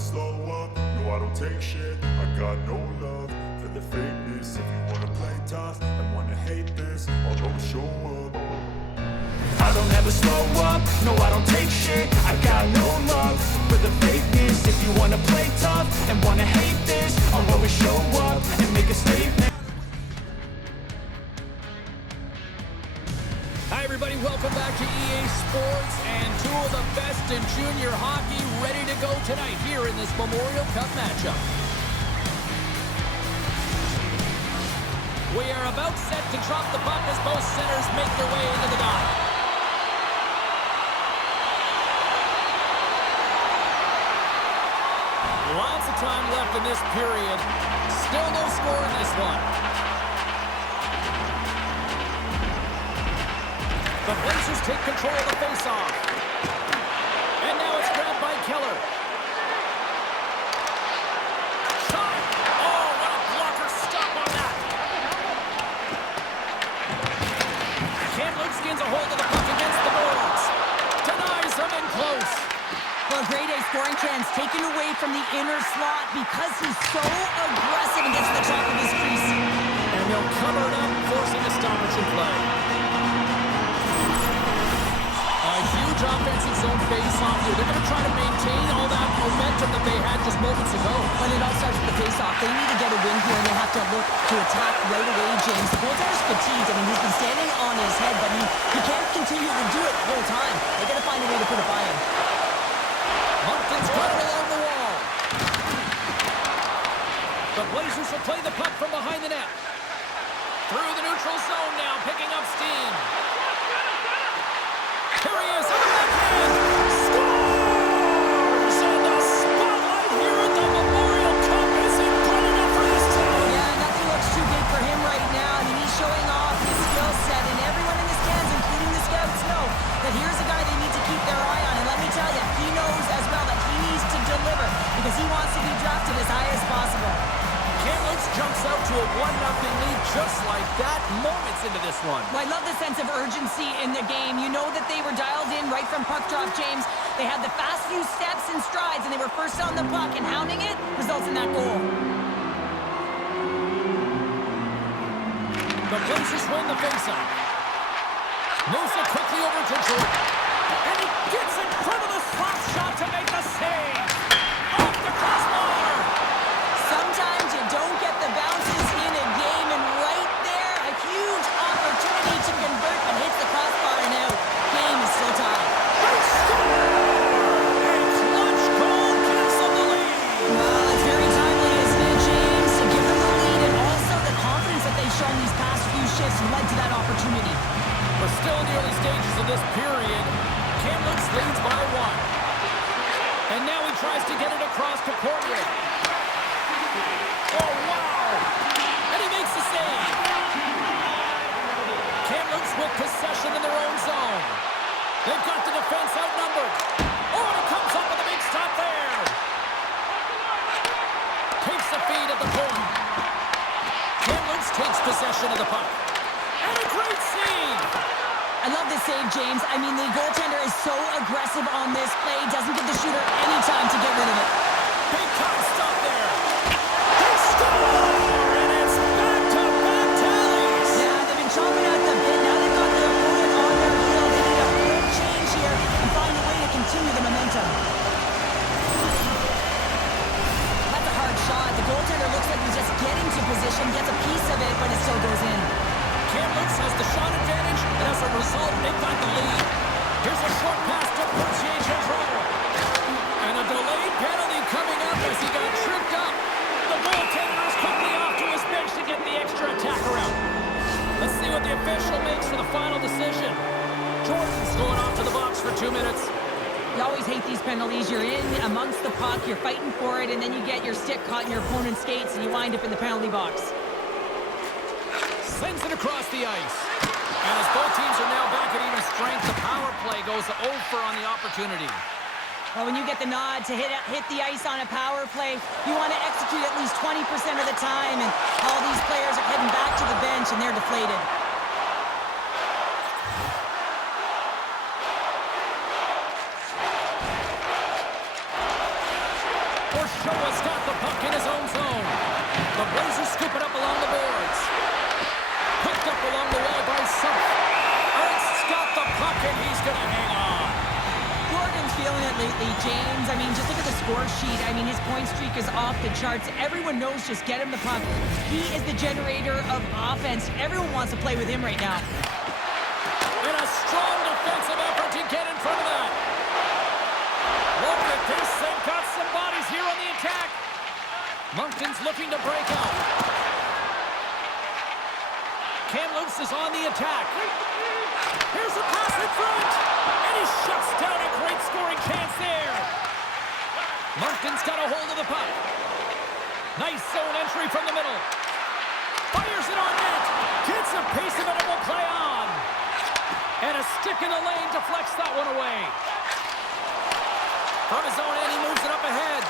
slow up, no I don't take shit. I got no love for the fakeness. If you wanna play tough and wanna hate this, I'll always show up. I don't ever slow up, no I don't take shit. I got no love for the fakeness. If you wanna play tough and wanna hate this, I'll always show up and make a statement. Hi everybody, welcome back to EA Sports, and two of the best in junior hockey ready to go tonight here in this Memorial Cup matchup. We are about set to drop the puck as both centers make their way into the dot. Lots of time left in this period. Still no score in this one. The Blazers take control of the faceoff. And now it's grabbed by Keller. Shot! Oh, what a blocker stop on that. Cam Luke skins a hold of the puck against the boards. Denies him in close. Well, grade A scoring chance taken away from the inner slot because he's so aggressive and gets to the top of his crease. And they'll cover it up, forcing a stoppage in play. A huge offensive zone face-off here. They're going to try to maintain all that momentum that they had just moments ago. When it all starts with the face-off, they need to get a win here, and they have to look to attack right away, James. The goaltender's fatigued. I mean, he's been standing on his head, but he can't continue to do it the whole time. They got to find a way to put it by him. Moncton's got it along the wall. The Blazers will play the puck from behind the net. Through the neutral zone now, picking up steam. Here he is, on the backhand. Scores! And the spotlight here at the Memorial Cup isn't good enough for this team. Yeah, nothing looks too big for him right now. I mean, he's showing off his skill set, and everyone in the stands, including the scouts, know that here's a guy they need to keep their eye on. And let me tell you, he knows as well that he needs to deliver because he wants to be drafted as high as possible. Cam Luke jumps out to a 1-0 lead just like that, moments into this one. Well, I love the sense of urgency in the game. You know that they were dialed in right from puck drop, James. They had the fast few steps and strides, and they were first on the puck, and hounding it results in that goal. The Blazers win the faceoff. Moves it quickly over to Jordan. And he gets in front of the slot shot to make the save. Off the crossbar. Sometimes you don't get the bounces in a game, and right there, a huge opportunity to convert, but hits the crossbar and out. Game is still tied. They score! A clutch goal gives them the lead. Well, it's very timely, isn't it, James? To give them the lead, and also the confidence that they've shown these past few shifts led to that opportunity. We're still in the early stages of this period. Cam Luke leads by 1. And now he tries to get it across to Portwood. Oh, wow! And he makes the save. Cam Luke's with possession in their own zone. They've got the defense outnumbered. Oh, and it comes up with a big stop there. Takes the feed at the point. Cam Luke takes possession of the puck. And a great save! I love this save, James. I mean, the goaltender is so aggressive on this play. Doesn't give the shooter any time to get rid of it. Big time stop there. They score! And it's back-to-back tallies. Yeah, they've been chomping at the bit. Now they've got their opponent on their heel. They need a quick change here and find a way to continue the momentum. That's a hard shot. The goaltender looks like he's just getting to position, gets a piece of it, but it still goes in. Cam Luke has the shot advantage, and as a result, they've got the lead. Here's a short pass to Portier-Gendron. And a delayed penalty coming up as he got tripped up. The goaltender is quickly off to his bench to get the extra attacker out. Let's see what the official makes for the final decision. Jordan's going off to the box for 2 minutes. You always hate these penalties. You're in amongst the puck, you're fighting for it, and then you get your stick caught in your opponent's skates, and you wind up in the penalty box. Sends it across the ice. And as both teams are now back at even strength, the power play goes over on the opportunity. Well, when you get the nod to hit the ice on a power play, you want to execute at least 20% of the time, and all these players are heading back to the bench, and they're deflated. Ochoa's got the puck in his own zone. The Blazers scoop it up along the boards. Picked up along the wall by some. Ernst's got the puck, and he's going to hang on. Gordon's feeling it lately, James. I mean, just look at the score sheet. I mean, his point streak is off the charts. Everyone knows just get him the puck. He is the generator of offense. Everyone wants to play with him right now. And a strong defensive effort to get in front of that. Look at this. They've got some bodies here on the attack. Moncton's looking to break out. Kamloops is on the attack. Here's a pass in front. And he shuts down a great scoring chance there. Moncton's got a hold of the puck. Nice zone entry from the middle. Fires it on net. Gets a piece of it and will play on. And a stick in the lane deflects that one away. From his own end, he moves it up ahead.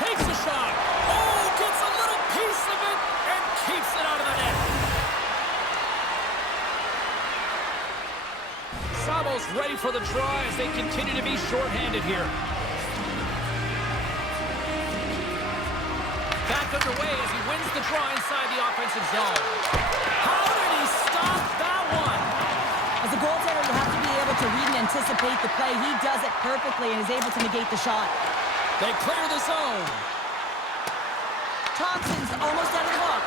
Takes a shot. Oh, gets a little piece of it and keeps it out of the net. Sabo's ready for the draw as they continue to be shorthanded here. Back underway as he wins the draw inside the offensive zone. How did he stop that one? As a goaltender, you have to be able to read and anticipate the play. He does it perfectly and is able to negate the shot. They clear the zone. Thompson's almost out of the box.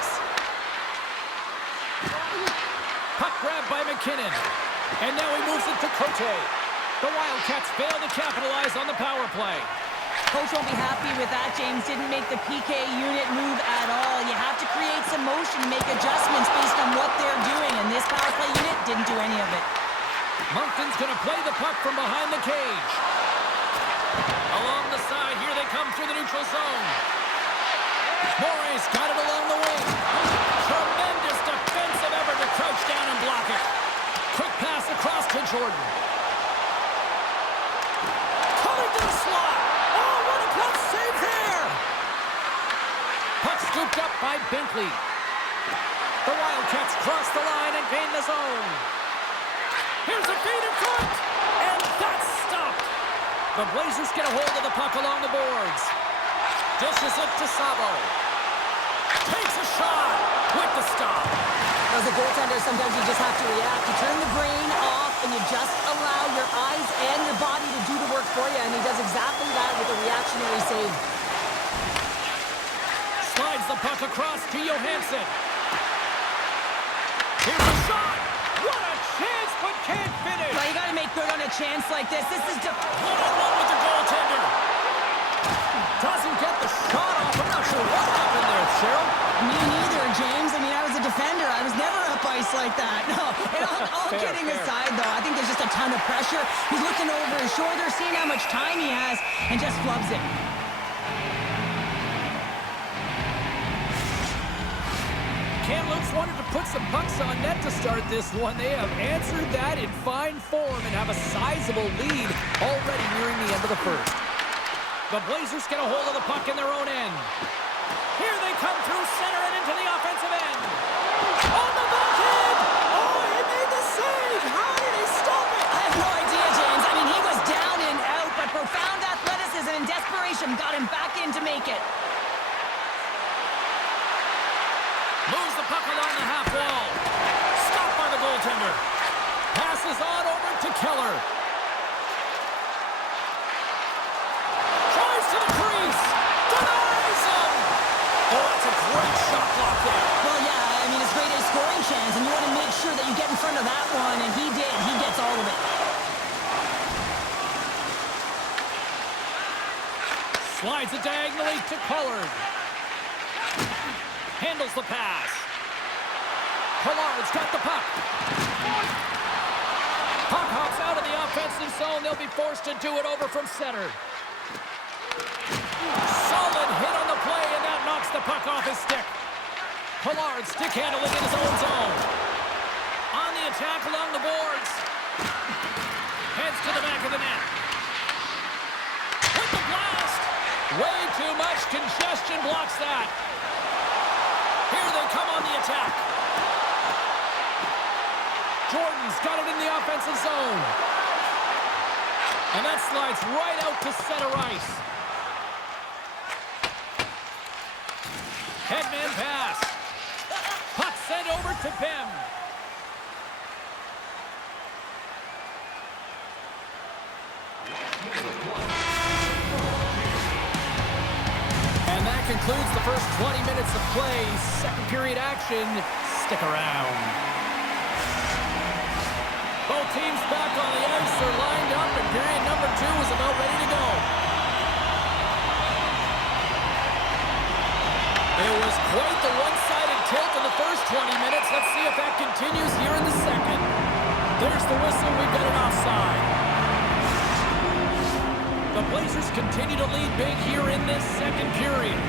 Puck grabbed by McKinnon. And now he moves it to Cote. The Wildcats fail to capitalize on the power play. Coach won't be happy with that. James didn't make the PK unit move at all. You have to create some motion, make adjustments based on what they're doing, and this power play unit didn't do any of it. Moncton's going to play the puck from behind the cage. Along the side, here they come through the neutral zone. Morey's got it along the wing. Tremendous defensive effort to crouch down and block it. Quick pass across to Jordan. Coming to the slot. Oh, what a clutch save there. Puck scooped up by Bentley. The Wildcats cross the line and gain the zone. Here's a feed in front. And that's stopped. The Blazers get a hold of the puck along the boards. Dishes it to Sabo. Takes a shot with the stop. As a goaltender, sometimes you just have to react. You turn the brain off and you just allow your eyes and your body to do the work for you, and he does exactly that with a reactionary save. Slides the puck across to Johansson. Here's a shot. What a chance, but can't finish. Well, you got to make good on a chance like this. This is one-on-one with the goaltender. Doesn't get the shot off. I'm not sure what happened there, Cheryl. Me neither, James. I mean, I was a defender. I was never up ice like that. No, and all kidding aside, though, I think there's just a ton of pressure. He's looking over his shoulder, seeing how much time he has, and just flubs it. Kamloops wanted to put some pucks on net to start this one. They have answered that in fine form and have a sizable lead already nearing the end of the first. The Blazers get a hold of the puck in their own end. Here they come through center and into the offensive end. On the back end! Oh, he made the save! How did he stop it? I have no idea, James. I mean, he was down and out, but profound athleticism and desperation got him back in to make it. Moves the puck along the half wall. Stopped by the goaltender. Passes on over to Keller. Drives to the crease. Denies him. Oh, that's a great shot block there. Well, yeah, I mean, it's great A scoring chance, and you want to make sure that you get in front of that one, and he did. He gets all of it. Slides it diagonally to Pollard. Handles the pass. Pollard's got the puck. Puck hops out of the offensive zone. They'll be forced to do it over from center. Solid hit on the play, and that knocks the puck off his stick. Pollard stick handling in his own zone. On the attack along the boards. Heads to the back of the net. With the blast. Way too much congestion blocks that. Here they come on the attack. Jordan's got it in the offensive zone. And that slides right out to center ice. Headman pass. Puck sent over to Pim. And that concludes the first 20 minutes of play. Second period action. Stick around. Both teams back on the ice are lined up, and period number 2 is about ready to go. It was quite the one-sided tilt in the first 20 minutes. Let's see if that continues here in the second. There's the whistle. We've got an offside. The Blazers continue to lead big here in this second period.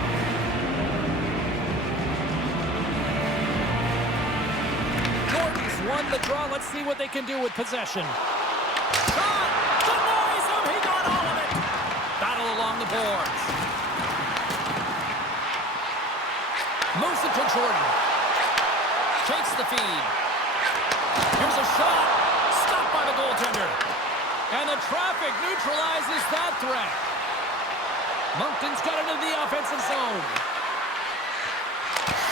Jordan's won the draw. Let's see what they can do with possession. Shot! Denies him! He got all of it! Battle along the boards. Moves it to Jordan. Takes the feed. Here's a shot. Stopped by the goaltender. And the traffic neutralizes that threat. Moncton's got it in the offensive zone.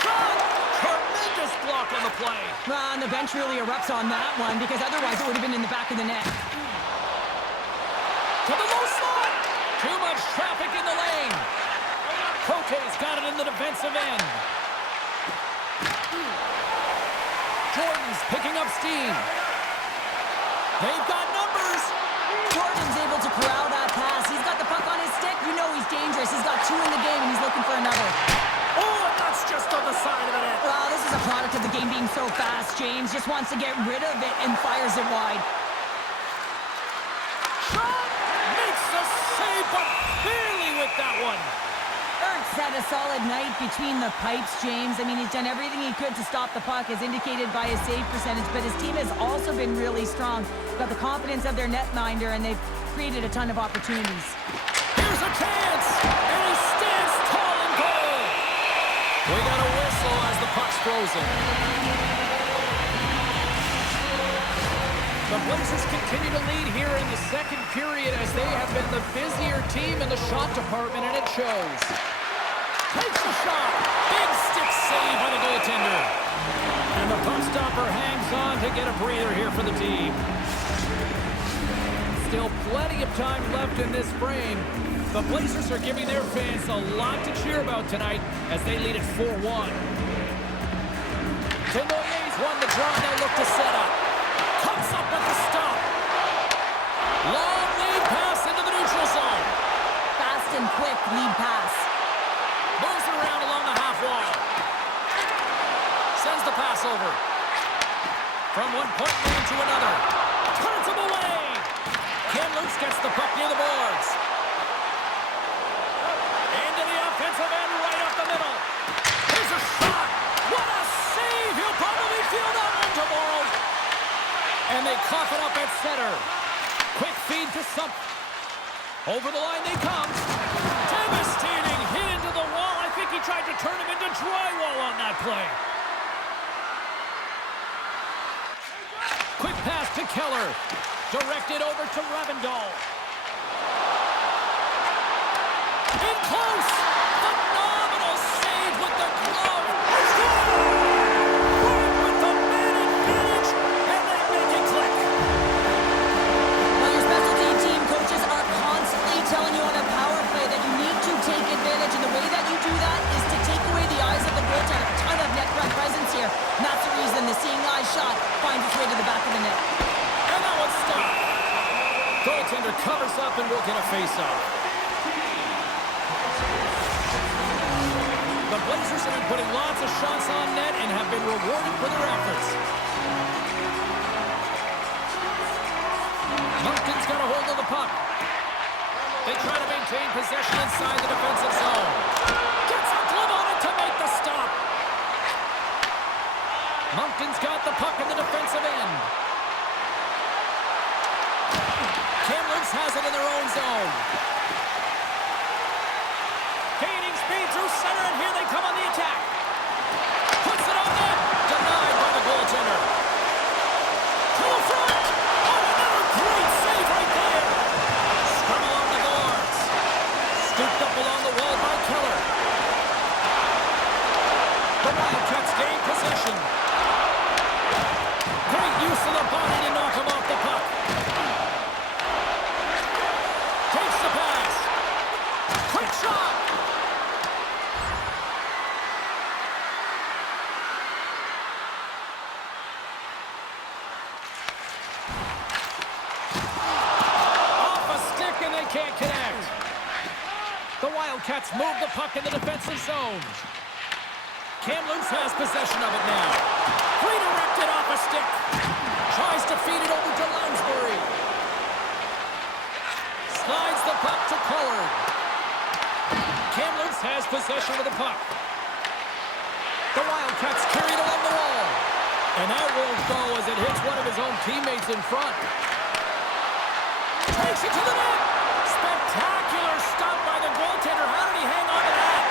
Shot! Tremendous block on the play. Well, and the bench really erupts on that one because otherwise it would have been in the back of the net. To the low slot. Too much traffic in the lane. Cote's got it in the defensive end. Jordan's picking up steam. They've got numbers. Jordan's able to corral that pass. He's got the puck on his stick. You know he's dangerous. He's got 2 in the game, and he's looking for another. Oh, and that's just on the side of the net. Well, this is a product of the game being so fast. James just wants to get rid of it and fires it wide. Shot! Makes the save, but barely with that one. Ertz had a solid night between the pipes, James. I mean, he's done everything he could to stop the puck, as indicated by his save percentage, but his team has also been really strong. Got the confidence of their netminder, and they've created a ton of opportunities. Here's a chance, and he stands tall in goal. We got a whistle as the puck's frozen. The Blazers continue to lead here in the second period as they have been the busier team in the shot department, and it shows. Takes the shot. Big stick save by the goaltender. And the puck stopper hangs on to get a breather here for the team. Still plenty of time left in this frame. The Blazers are giving their fans a lot to cheer about tonight as they lead at 4-1. Tenoyer's won the draw. They look to set up. Comes up with the stop. Long lead pass into the neutral zone. Fast and quick lead pass. Moves it around along the half wall. Sends the pass over. From one point man to another. Turns him away. Kamloops gets the puck near the boards. Into the offensive end right up the middle. Here's a shot. What a save. He'll probably feel that one tomorrow. And they cough it up at center. Quick feed to Sump. Over the line they come. Devastating hit into the wall. I think he tried to turn him into drywall on that play. Quick pass to Keller. Directed over to Ravindal. In close. Phenomenal save with the glove. Right with the man advantage. And they make it click. Well, your specialty team coaches are constantly telling you on a power play that you need to take advantage. And the way that you do that is to take away the eyes of the goaltender. A ton of net front presence here. And that's the reason the seeing eye shot finds its way to the back of the net. And that one's stopped. Goaltender covers up and will get a face-off. The Blazers have been putting lots of shots on net and have been rewarded for their efforts. Moncton's got a hold of the puck. They try to maintain possession inside the defensive zone. Gets a glove on it to make the stop. Moncton's got the puck in the defensive end. Kamloops has it in their own zone. Gaining speed through center, and here they come on the attack. Puts it on net. Denied by the goaltender. To the front. Oh, another great save right there. Scrum along the boards. Scooped up along the wall by Keller. Wildcats move the puck in the defensive zone. Kamloops has possession of it now. Redirected off a stick. Tries to feed it over to Lounsbury. Slides the puck to Collard. Kamloops has possession of the puck. The Wildcats carry it along the wall. And that won't go as it hits one of his own teammates in front. Takes it to the net. Spectacular stop by the goaltender. How did he hang on to that?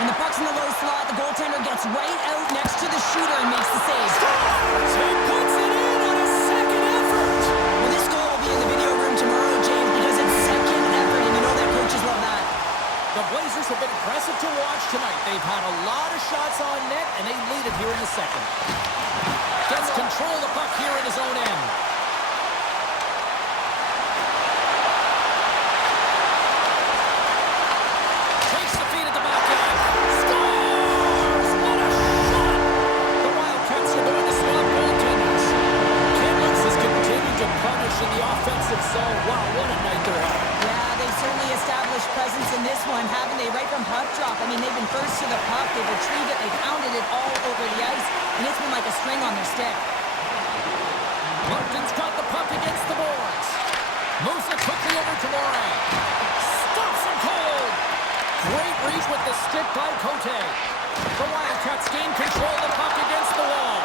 When the puck's in the low slot, the goaltender gets right out next to the shooter and makes the save. Scores! He puts it in on his second effort. Well, this goal will be in the video room tomorrow, James, because it's second effort, and you know that coaches love that. The Blazers have been impressive to watch tonight. They've had a lot of shots on net, and they lead it here in the second. Gets control of the puck here in his own end. Takes the feed at the back end. Scores! What a shot! The Wildcats are going to swap goaltenders. Kamloops has continued to punish in the offensive zone. Wow, what a night they're having. Yeah, they've certainly established presence in this one, haven't they? Right from puck drop. I mean, they've been first to the puck. They've retrieved it. They've pounded it all over the ice, and it's been like a string on their stick. Martin's got the puck against the boards. Moves it quickly over to Morin. Stops him cold. Great reach with the stick by Cote. The Wildcats gain control of the puck against the wall.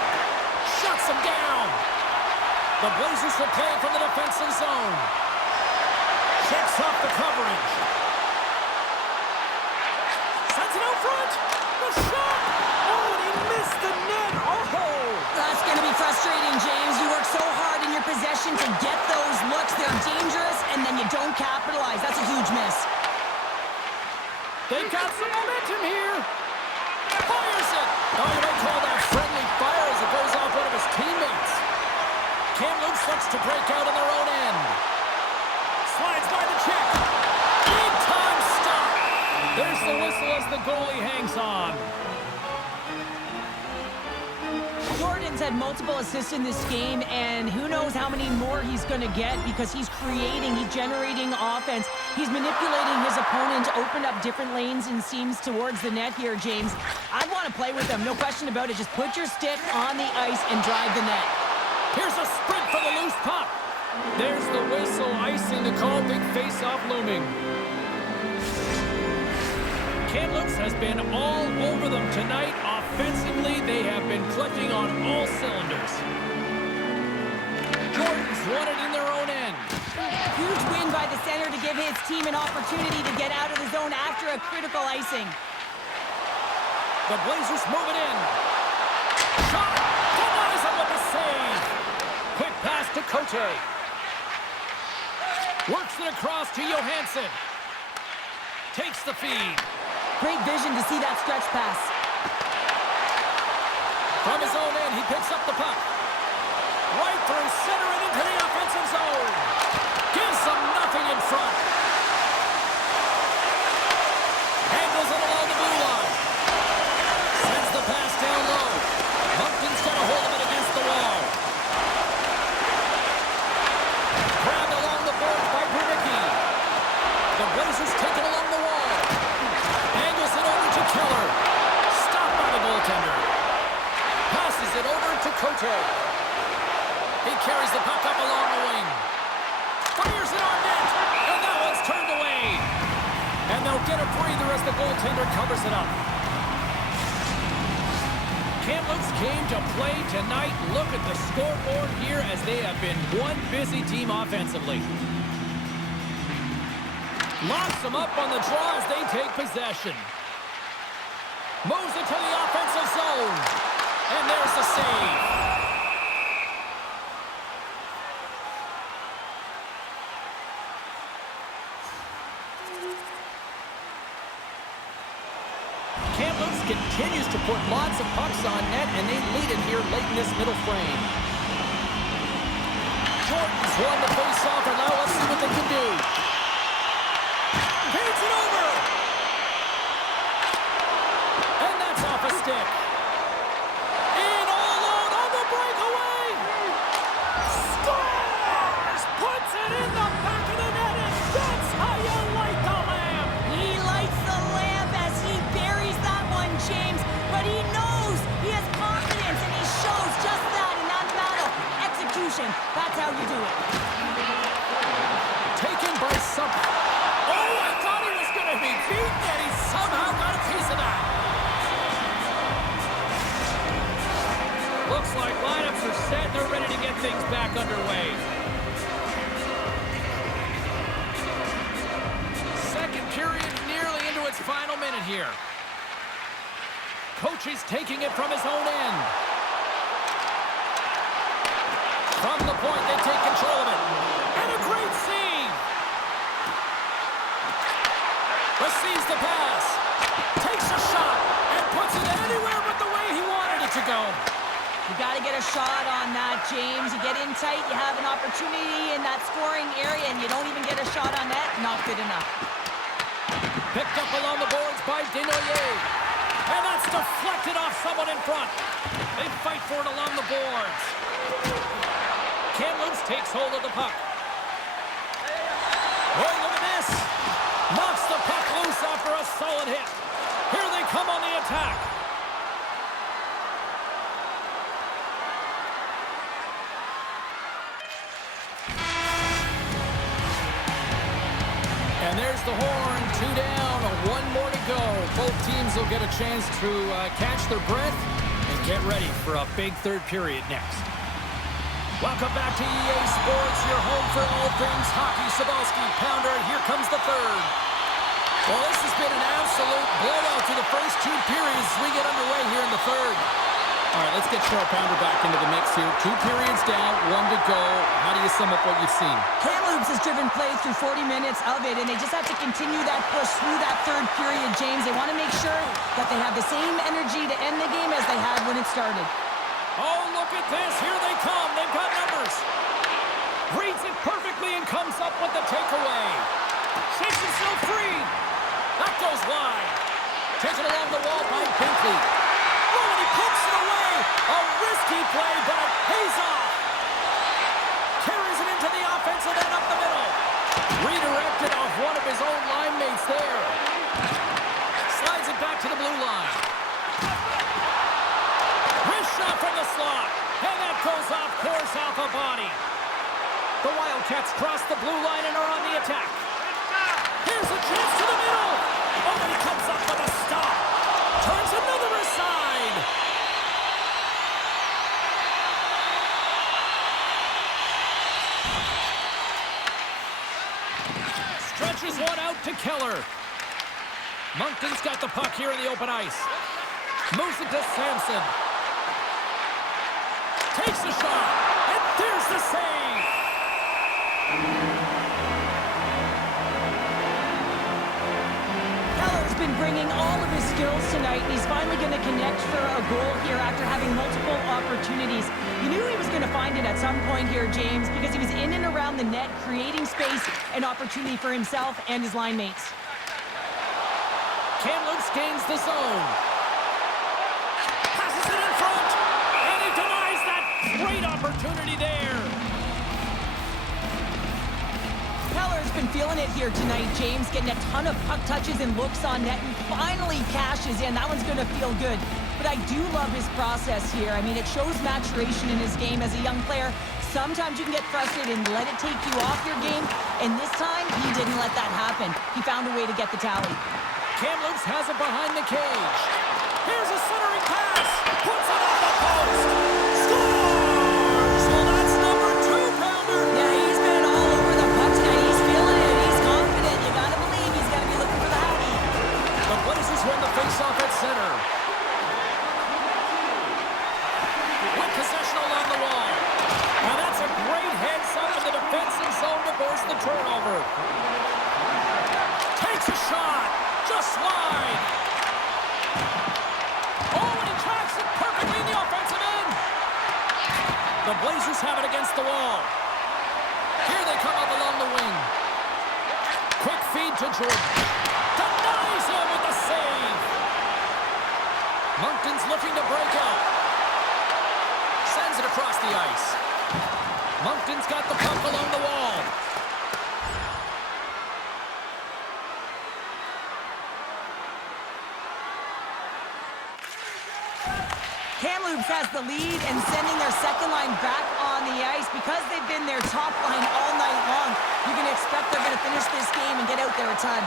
Shuts him down. The Blazers will play from the defensive zone. Checks off the coverage. Sends it out front. The shot. Oh, and he missed the net. Oh! That's going to be frustrating, James. You work so hard in your possession to get those looks. They're dangerous, and then you don't capitalize. That's a huge miss. They've got some momentum here. Fires it. Oh, you might call that friendly fire as it goes off one of his teammates. Kamloops looks to break out on their own end. Slides by the check. Big time stop. There's the whistle as the goalie hangs on. Jordan's had multiple assists in this game, and who knows how many more he's going to get because he's creating, he's generating offense. He's manipulating his opponent to open up different lanes and seams towards the net here, James. I'd want to play with him, no question about it. Just put your stick on the ice and drive the net. Here's a sprint for the loose puck. There's the whistle, icing the call, big face-off looming. Kamloops has been all over them tonight. Offensively, they have been clicking on all cylinders. Jordan's won it in their own end. Huge win by the center to give his team an opportunity to get out of the zone after a critical icing. The Blazers move it in. Shot! Denies him with the save. Quick pass to Cote. Works it across to Johansson. Takes the feed. Great vision to see that stretch pass. From his own end, he picks up the puck. Right through center and into the offensive zone. Gives them nothing in front. Angles it along the blue line. Sends the pass down low. Moncton's got a hold of it against the wall. Grabbed along the boards by Burnicki. The Blazers take it along the wall. Angles it over to Keller. Stopped by the goaltender. Passes it over to Cote. He carries the puck up along the wing. Fires it on net. And that one's turned away. And they'll get a breather as the goaltender covers it up. Kamloops came to play tonight. Look at the scoreboard here as they have been one busy team offensively. Locks them up on the draw as they take possession. Moves it to the offensive zone. And there's the save. Kamloops continues to put lots of pucks on net, and they lead it here late in this middle frame. Jordan's won the face-off, and now let's see what they can do. Paints it over! And that's off a stick. In all alone on the breakaway! Scores! Puts it in the back of the net, and that's how you light the lamp! He lights the underway. Second period nearly into its final minute here. Coach is taking it from his own end. From the point, they take control of it. And a great save. Receives the pass. Takes a shot and puts it anywhere but the way he wanted it to go. You got to get a shot on that, James. You get in tight, you have an opportunity in that scoring area, and you don't even get a shot on net. Not good enough. Picked up along the boards by Desnoyers. And that's deflected off someone in front. They fight for it along the boards. Kamloops takes hold of the puck. Oh, look at this. Knocks the puck loose after a solid hit. Here they come on the attack. And there's the horn. 2 down, 1 more to go. Both teams will get a chance to catch their breath and get ready for a big third period next. Welcome back to EA Sports, your home for all things hockey. Cybulski, Pounder, here comes the third. Well, this has been an absolute blowout through the first 2 periods as we get underway here in the third. All right, let's get Short Pounder back into the mix here. 2 periods down, 1 to go. How do you sum up what you've seen? Kamloops has driven play through 40 minutes of it, and they just have to continue that push through that third period, James. They want to make sure that they have the same energy to end the game as they had when it started. Oh, look at this. Here they come. They've got numbers. Reads it perfectly and comes up with the takeaway. Shakes himself free. That goes wide. Taken along the wall by Binkley. Oh, and he pokes it away. A risky play, but it pays off. Carries it into the offensive end up the middle. Redirected off one of his own line mates there. Slides it back to the blue line. Wrist shot from the slot. And that goes off course off a body. The Wildcats cross the blue line and are on the attack. Here's a chance to the middle. Oh, and he comes up with a stop. Turns another aside. Stretches one out to Keller. Moncton's got the puck here in the open ice. Moves it to Sampson. Takes the shot. And there's the save. Keller's been bringing all of his skills tonight, and he's finally going to connect for a goal here after having multiple opportunities. You knew he was going to find it at some point here, James, because he was in and around the net, creating space and opportunity for himself and his line mates. Kamloops gains the zone. Passes it in front. And he denies that great opportunity there. Keller's been feeling it here tonight, James, getting a ton of puck touches and looks on net, and finally cashes in. That one's going to feel good. But I do love his process here. I mean, it shows maturation in his game as a young player. Sometimes you can get frustrated and let it take you off your game, and this time, he didn't let that happen. He found a way to get the tally. Kamloops has it behind the cage. Here's a centering pass. Puts it on the post. Scores! Well, that's number 2, Pounder. Yeah, he's been all over the puck tonight. He's feeling it. He's confident. You gotta believe he's gotta be looking for the hockey. The Blazers win the faceoff at center. With possession along the wall. Now that's a great heads-up in the defensive zone to force the turnover. Takes a shot. Just wide. Oh, and he tracks it perfectly in the offensive end. The Blazers have it against the wall. Here they come up along the wing. Quick feed to Jordan. Denies him with the save. Moncton's looking to break out. Sends it across the ice. Moncton's got the puck along the wall. Kamloops has the lead and sending their second line back on the ice because they've been their top line all night long. You can expect they're going to finish this game and get out there a ton.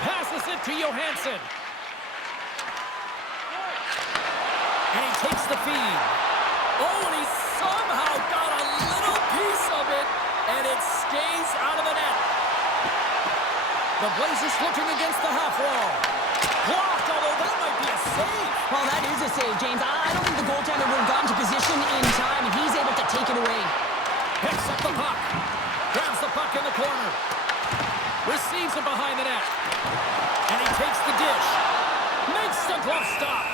Passes it to Johansson. And he takes the feed. Oh, and he somehow got a little piece of it, and it stays out of the net. The Blazers looking against the half wall. Blocked, although that might be a save. Well, that is a save, James. I don't think the goaltender would have gotten to position in time, and he's able to take it away. Picks up the puck. Grabs the puck in the corner. Receives it behind the net. And he takes the dish. Makes the glove stop.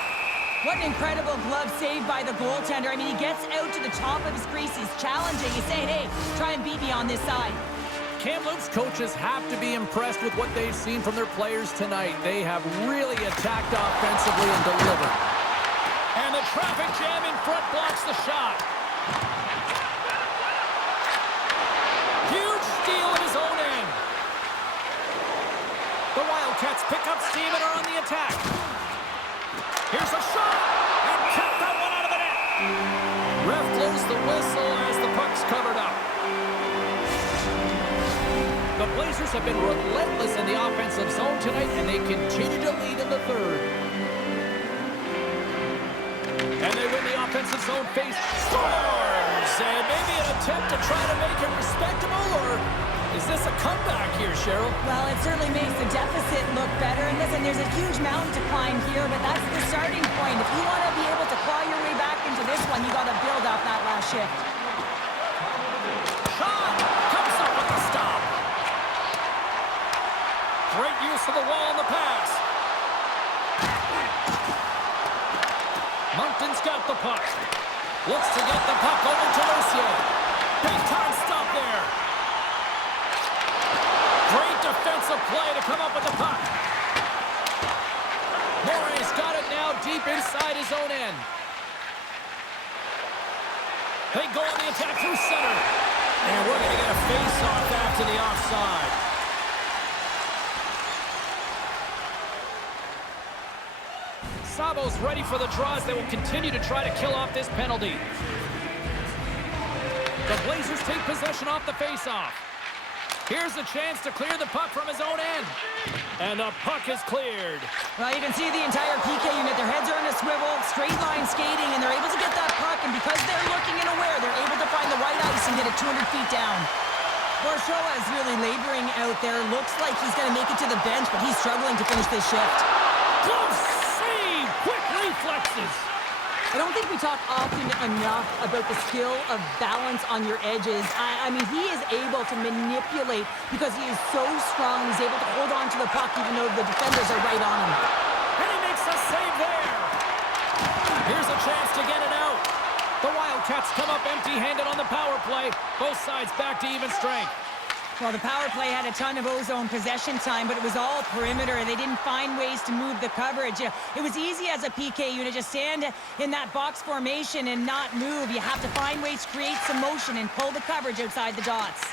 What an incredible glove save by the goaltender. I mean, he gets out to the top of his crease. He's challenging. He's saying, hey, try and beat me on this side. Kamloops coaches have to be impressed with what they've seen from their players tonight. They have really attacked offensively and delivered. And the traffic jam in front blocks the shot. Huge steal at his own end. The Wildcats pick up steam and are on the attack. Here's a shot, and kept that one out of the net. Ref blows the whistle as the puck's covered up. The Blazers have been relentless in the offensive zone tonight, and they continue to lead in the third. And they win the offensive zone face. Scores! And maybe an attempt to try to make it respectable, or is this a comeback here, Cheryl? Well, it certainly makes the deficit look better. And listen, there's a huge mountain to climb here, but that's the starting point. If you want to be able to claw your way back into this one, you got to build off that last shift. Shot! Comes up with the stop. Great use of the wall on the pass. Moncton's got the puck. Looks to get the puck over to Lucier. Big time stop there. Great defensive play to come up with the puck. Morey's got it now deep inside his own end. They go on the attack through center. And we're going to get a face-off after the offside. Sabo's ready for the draws. They will continue to try to kill off this penalty. The Blazers take possession off the face-off. Here's a chance to clear the puck from his own end. And the puck is cleared. Well, you can see the entire PK unit. Their heads are in a swivel, straight line skating, and they're able to get that puck. And because they're looking and aware, they're able to find the right ice and get it 200 feet down. Borshoa is really laboring out there. Looks like he's going to make it to the bench, but he's struggling to finish this shift. Close save! Quick reflexes! I don't think we talk often enough about the skill of balance on your edges. I mean, he is able to manipulate because he is so strong. He's able to hold on to the puck even though the defenders are right on him. And he makes a save there. Here's a chance to get it out. The Wildcats come up empty-handed on the power play. Both sides back to even strength. Well, the power play had a ton of ozone possession time, but it was all perimeter, and they didn't find ways to move the coverage. It was easy as a PK unit, just stand in that box formation and not move. You have to find ways to create some motion and pull the coverage outside the dots.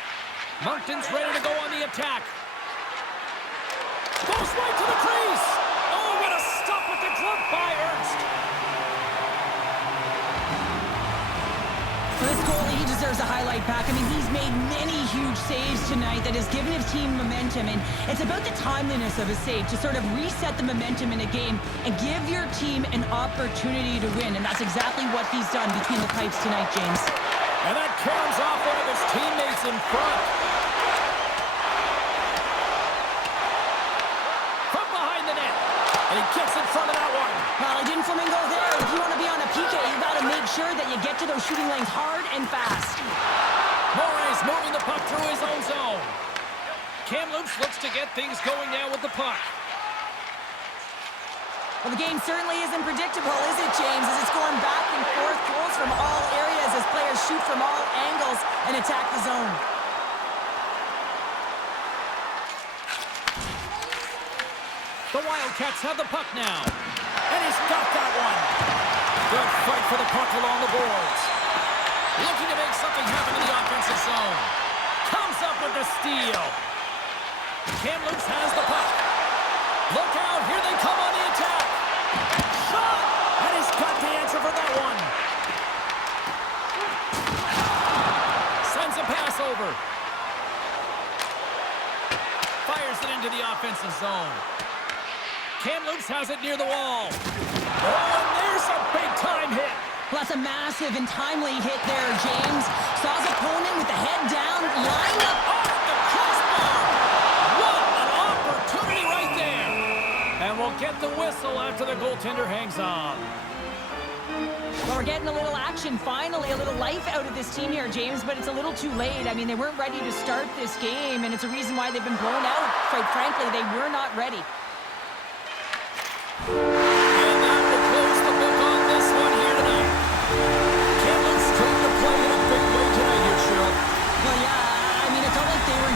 Moncton's ready to go on the attack. Goes right to the crease. Oh, what a stop with the glove by Ernst. For this goalie, he deserves a highlight pack. I mean, he's made many huge saves tonight that has given his team momentum, and it's about the timeliness of a save to sort of reset the momentum in a game and give your team an opportunity to win, and that's exactly what he's done between the pipes tonight, James. And that caroms off one of his teammates in front. From behind the net, and he gets in front of that one. Well, he didn't flamingo there. If you want to be on a PK, you got to make sure that you get to those shooting lanes hard and fast. Morey's moving the puck through his own zone. Kamloops looks to get things going now with the puck. Well, the game certainly isn't predictable, is it, James? As it's going back and forth, goals from all areas as players shoot from all angles and attack the zone. The Wildcats have the puck now. And he's got that one. Good fight for the puck along the boards. Looking to make something happen in the offensive zone. Comes up with the steal. Kamloops has the puck. Look out, here they come on the attack. Shot! And he's got the answer for that one. Sends a pass over. Fires it into the offensive zone. Kamloops has it near the wall. Oh, and there's a big-time hit. Plus a massive and timely hit there, James. Saw his opponent with the head down, lined up. Off the crossbar! What an opportunity right there! And we'll get the whistle after the goaltender hangs on. Well, we're getting a little action, finally, a little life out of this team here, James, but it's a little too late. I mean, they weren't ready to start this game, and it's a reason why they've been blown out. Quite frankly, they were not ready. And that will close the book on this one here tonight. Kamloops came to play in a big way tonight here, Cheryl. Well, yeah, I mean, it's not like they were...